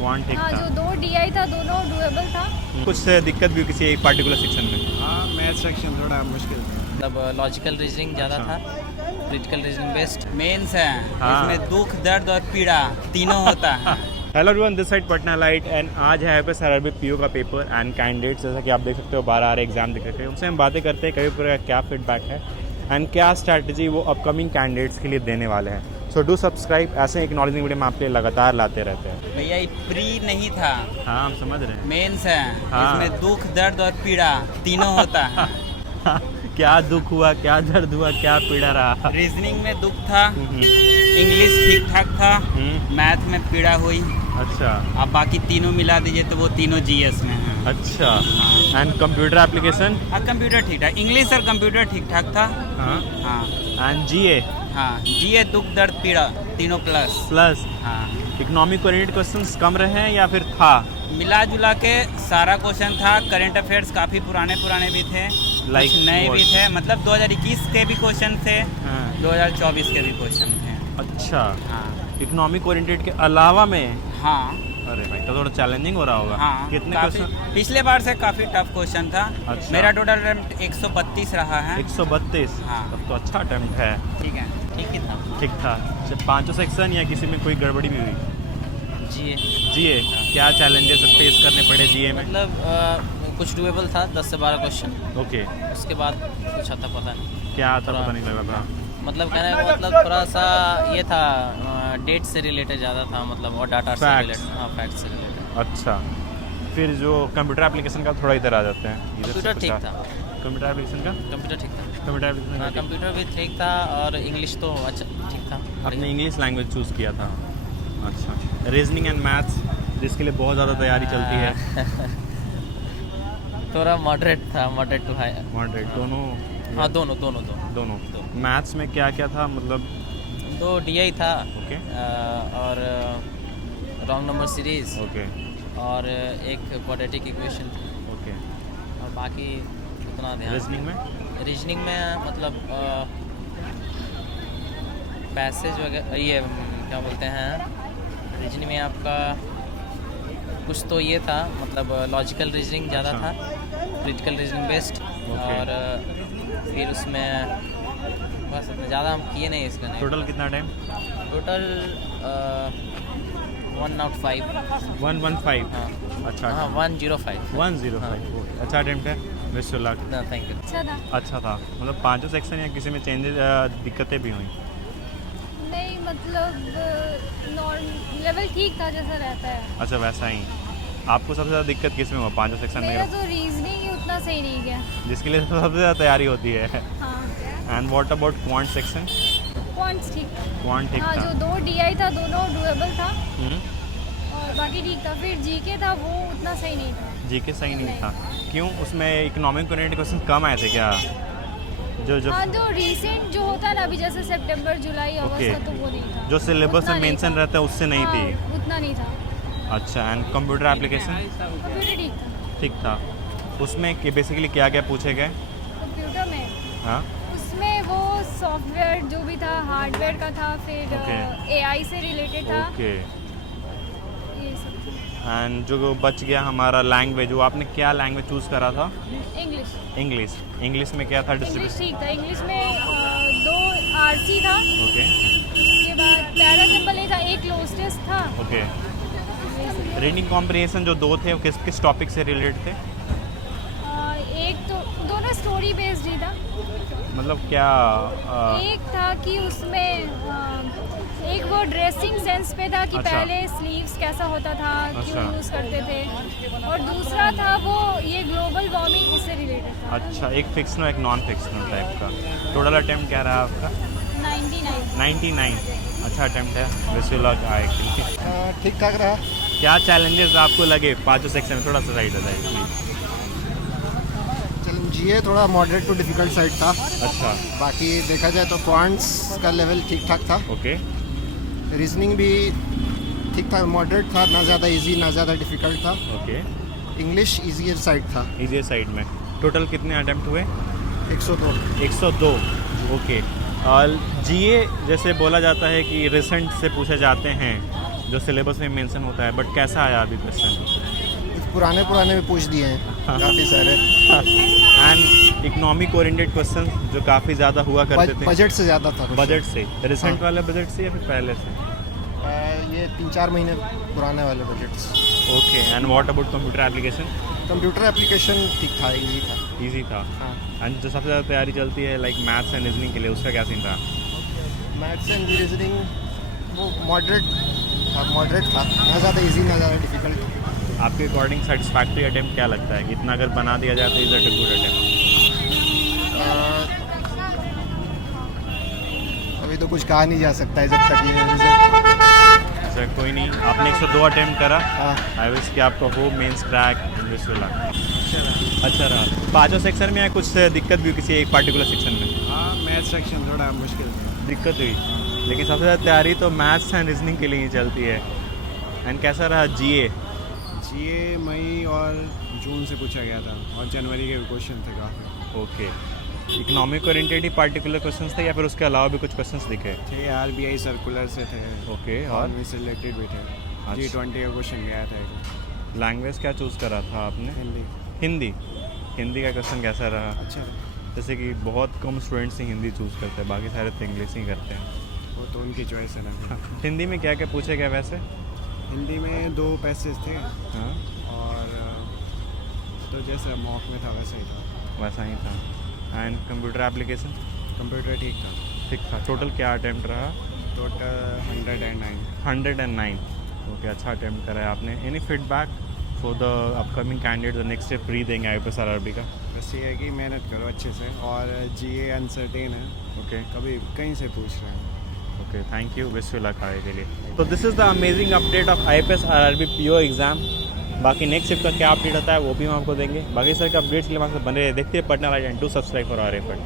Quant ठीक हाँ, था। जो 2 DI था दोनों डुएबल था। कुछ दिक्कत भी किसी एक पार्टिकुलर सेक्शन में? हाँ, मैथ सेक्शन थोड़ा मुश्किल था। मतलब लॉजिकल रीजनिंग ज़्यादा अच्छा। था, क्रिटिकल रीजनिंग बेस्ड। मेंस है, हाँ। इसमें दुख दर्द और पीड़ा तीनों होता है। Hello everyone, this side Patna light and आज है पे सर अरबी पीओ का पेपर एंड कैंडिडेट्स जैसा कि आप देख सकते हो 12 आ रहे एग्जाम दिख रहे हैं, उनसे हम बातें करते हैं कभी पूरा क्या फीडबैक है एंड क्या स्ट्रैटेजी वो अपकमिंग कैंडिडेट्स के लिए देने वाले हैं। सो डू सब्सक्राइब, ऐसे एक्नॉलेजिंग वीडियो में आपके लिए लगातार लाते रहते हैं। भैया ये प्री नहीं था, हाँ, हम समझ रहे हैं। मेंस है, हाँ। इसमें दुख दर्द और पीड़ा तीनों होता है। क्या दुख हुआ, क्या दर्द हुआ, क्या पीड़ा रहा? रीजनिंग में दुख था, इंग्लिश ठीक ठाक था, मैथ में पीड़ा हुई। अच्छा अब बाकी तीनों मिला दीजिए तो वो तीनों जीएस में हैं। अच्छा। And computer application? हाँ, कंप्यूटर ठीक ठाक, इंग्लिश और कंप्यूटर ठीक ठाक था। हाँ। हाँ एंड जीए? हाँ, जीए दुख दर्द पीड़ा तीनों प्लस। प्लस। हाँ, इकोनॉमिक ओरिएंटेड क्वेश्चंस कम रहे हैं या फिर था? मिला जुला के सारा क्वेश्चन था। करंट अफेयर्स काफ़ी पुराने भी थे, Like कुछ नए what? भी थे। मतलब 2021 के भी क्वेश्चन थे, हाँ। 2024 के भी क्वेश्चन थे। अच्छा, हाँ इकोनॉमिक ओरिएंटेड के अलावा में? हाँ अरे भाई, तो थोड़ा चैलेंजिंग हो रहा होगा। हाँ, कितने काफी क्वेश्चन? पिछले बार से काफ़ी टफ क्वेश्चन था। अच्छा। मेरा टोटल अटेम्प्ट 132 रहा है। 132? हाँ। तब तो अच्छा अटेम्प्ट है। ठीक है, ठीक ही था। ठीक था। अच्छा, पांचों सेक्शन या किसी में कोई गड़बड़ी भी हुई? जी। जीए क्या चैलेंजेस फेस करने पड़े जीए में? मतलब कुछ डुएबल था, 10 से 12 क्वेश्चन। ओके, उसके बाद कुछ आता पता नहीं। क्या आता थोड़ा- पता नहीं लगा था। मतलब कहने का मतलब थोड़ा सा ये था, डेट से रिलेटेड ज़्यादा था, मतलब और डाटा से Facts। रिलेटेड। हाँ, फैक्ट से रिलेटेड। अच्छा, फिर जो कंप्यूटर एप्लीकेशन का थोड़ा इधर आ जाते हैं। इधर से कंप्यूटर कुछ ठीक आ- था। कंप्यूटर एप्लीकेशन का? कंप्यूटर ठीक था। कंप्यूटर एप्लीकेशन हाँ, का कंप्यूटर भी ठीक था और इंग्लिश तो अच्छा ठीक था। आपने इंग्लिश लैंग्वेज चूज़ किया था। अच्छा, रीजनिंग एंड मैथ्स जिसके लिए बहुत ज़्यादा तैयारी चलती है। थोड़ा मॉडरेट था, मॉडरेट टू हाई। मॉडरेट दोनों? हाँ, दोनों। दोनों। मैथ्स में क्या क्या था मतलब? 2 DI था। ओके। और रॉन्ग नंबर सीरीज ओके और एक क्वाड्रेटिक इक्वेशन थी। ओके। और बाकी उतना ध्यान। रीजनिंग में? रीजनिंग में मतलब पैसेज वगैरह, ये क्या बोलते हैं, रीजनिंग में आपका कुछ तो ये था, मतलब लॉजिकल रीजनिंग ज़्यादा अच्छा। था, क्रिटिकल रीजनिंग बेस्ड। और फिर उसमें बस ज़्यादा हम किए नहीं इसका। नहीं टोटल कितना टाइम? टोटल 105। 115? हाँ अच्छा। हाँ, 105। 105। अच्छा अटेम्प्ट है, best of luck. Thank you. अच्छा था। अच्छा था, मतलब पांचों सेक्शन या किसी में चेंजेस दिक्कतें भी हुई? नहीं, मतलब नॉर्मल लेवल ठीक था जैसा रहता है। अच्छा, वैसा ही। आपको सबसे ज़्यादा दिक्कत किस में हुआ पांचों सेक्शन मेरा में? तो रीजनिंग ही उतना सही नहीं गया। जिसके लिए सबसे ज़्यादा तैयारी होती है। हाँ, and what about quant section? Points ठीक था। क्वांट ठीक हाँ, था। जो 2 DI था दोनों डुएबल था हम्म। और बाकी ठीक था। फिर जीके था वो उतना सही नहीं था। जीके सही नहीं था? क्यों, उसमें इकोनॉमिक ओरिएंटेड क्वेश्चन कम आए थे क्या? जो हाँ, जो रिसेंट जो होता है ना अभी, जैसे सितंबर जुलाई अगस्त Okay। का, तो वो नहीं था। जो सिलेबस उतना में नहीं मेंशन था। रहता है उससे नहीं हाँ, थी? उतना नहीं था। अच्छा। And computer application? कंप्यूटर ठीक था। ठीक था। उसमें बेसिकली क्या क्या पूछे गए? कंप्यूटर में हाँ। उसमें वो सॉफ्टवेयर जो भी था हार्डवेयर का था, फिर Okay। AI से रिलेटेड था। ओके। ये सब एंड जो बच गया हमारा लैंग्वेज, वो आपने क्या लैंग्वेज चूज़ करा था? इंग्लिश। इंग्लिश। इंग्लिश में क्या था इंग्लिश डिस्ट्रीब्यूशन? ठीक था। इंग्लिश में 2 RC था, ओके उसके बाद पैरा सिंबल नहीं था, एक क्लोज टेस्ट था। ओके। रीडिंग कॉम्प्रिहेंशन जो 2 थे वो किस किस टॉपिक से रिलेटेड थे? एक तो दोनों स्टोरी बेस्ड ही था। मतलब क्या? एक था कि उसमें एक वो ड्रेसिंग सेंस पे था कि अच्छा। पहले स्लीव्स कैसा होता था, क्यों अच्छा। यूज़ करते थे। और दूसरा था वो ये ग्लोबल वार्मिंग, इससे रिलेटेड था। अच्छा, एक फिक्शनल एक नॉन फिक्शनल टाइप का। टोटल अटेम्प्ट क्या रहा आपका? 99। 99। अच्छा अटेम्प्ट है, विश यू लक आए के लिए। ठीक ठाक रहा। क्या चैलेंजेस आपको लगे पांचों सेक्शन में? थोड़ा सा साइड हो जाए प्लीज। चलो, जीए थोड़ा मॉडरेट टू डिफिकल्ट साइड था। अच्छा। बाकी देखा जाए तो क्वांट्स का लेवल ठीक ठाक था। ओके। रीजनिंग भी ठीक था, मॉडरेट था, ना ज़्यादा इजी ना ज़्यादा डिफिकल्ट था। ओके। इंग्लिश इजियर साइड था। इजी साइड में। टोटल कितने अटेम्प्ट हुए? 102। 102। ओके। और जीए जैसे बोला जाता है कि रिसेंट से पूछे जाते हैं, जो सिलेबस में मेंशन होता है, बट कैसा आया अभी क्वेश्चन? पुराने भी पूछ दिए हैं काफ़ी सारे। एंड इकोनॉमिक ओरिएंटेड क्वेश्चन जो काफ़ी ज़्यादा हुआ करते थे, बजट से ज़्यादा था। बजट से रिसेंट हाँ। वाले बजट से या फिर पहले से? ये 3-4 महीने पुराने वाले budgets. Okay, and what about computer application? Computer application ठीक था, इजी था। ईजी था। हाँ। एंड जो सबसे ज़्यादा तैयारी चलती है लाइक मैथ्स एंड रीजनिंग के लिए, उसका क्या सीन रहा? मैथ्स एंड रीजनिंग वो मॉडरेट था, ना ज़्यादा इजी ना ज़्यादा डिफिकल्ट। आपके अकॉर्डिंग सेटिस्फैक्ट्री अटेम्प्ट क्या लगता है? इतना अगर बना दिया जाए तो is it a good attempt? अभी तो कुछ कहा नहीं जा सकता है जब तक ये रिजल्ट। सर कोई नहीं, आपने 102 अटेम्प्ट करा। हाँ। आई विश कि आपका हो मेंस क्रैक इन विश विल अच्छा रहा। पाँचों सेक्शन में या कुछ दिक्कत भी हुई किसी एक पार्टिकुलर सेक्शन में? हाँ, मैथ सेक्शन थोड़ा मुश्किल था। दिक्कत हुई, लेकिन सबसे ज़्यादा तैयारी तो मैथ्स एंड रीजनिंग के लिए ही चलती है। एंड कैसा रहा जीए? जीए मई और जून से पूछा गया था और जनवरी के क्वेश्चन थे काफ़ी। ओके, इकोनॉमिक ओरिएंटेड ही पार्टिकुलर क्वेश्चंस थे या फिर उसके अलावा भी कुछ क्वेश्चंस दिखे? थे RBI सर्कुलर से थे। ओके, और से रिलेटेड भी थे। G20 का क्वेश्चन गया था एक। लैंग्वेज क्या चूज़ करा था आपने? हिंदी। हिंदी का क्वेश्चन कैसा रहा? अच्छा था। जैसे कि बहुत कम स्टूडेंट्स ही हिंदी चूज़ करते हैं, बाकी सारे तो इंग्लिश ही करते हैं। वो तो उनकी चॉइस है ना। हिंदी में क्या क्या पूछे गया वैसे? हिंदी में 2 पैसेज थे हाँ, और तो जैसा मॉक में था वैसा ही था। वैसा ही था। And computer application? कंप्यूटर ठीक था। ठीक था। टोटल क्या अटैम्प्ट रहा? टोटल 109। 109। ओके, अच्छा अटैम्प्ट करा है आपने। Any feedback for the upcoming candidate जो नेक्स्ट स्टेप फ्री देंगे IPS RRB का? बस ये है कि मेहनत करो अच्छे से, और GA अनसर्टेन है, ओके कभी कहीं से पूछ रहे हैं। Okay, thank you, wish you luck आगे के लिए। तो this is the amazing update of IPS RRB PO exam. बाकी नेक्स्ट शिफ्ट का क्या अपडेट होता है वो भी हम आपको देंगे। बाकी सर के अपडेट्स के लिए वहाँ से बने रहे, देखते हैं Patna light and do subscribe for our effort.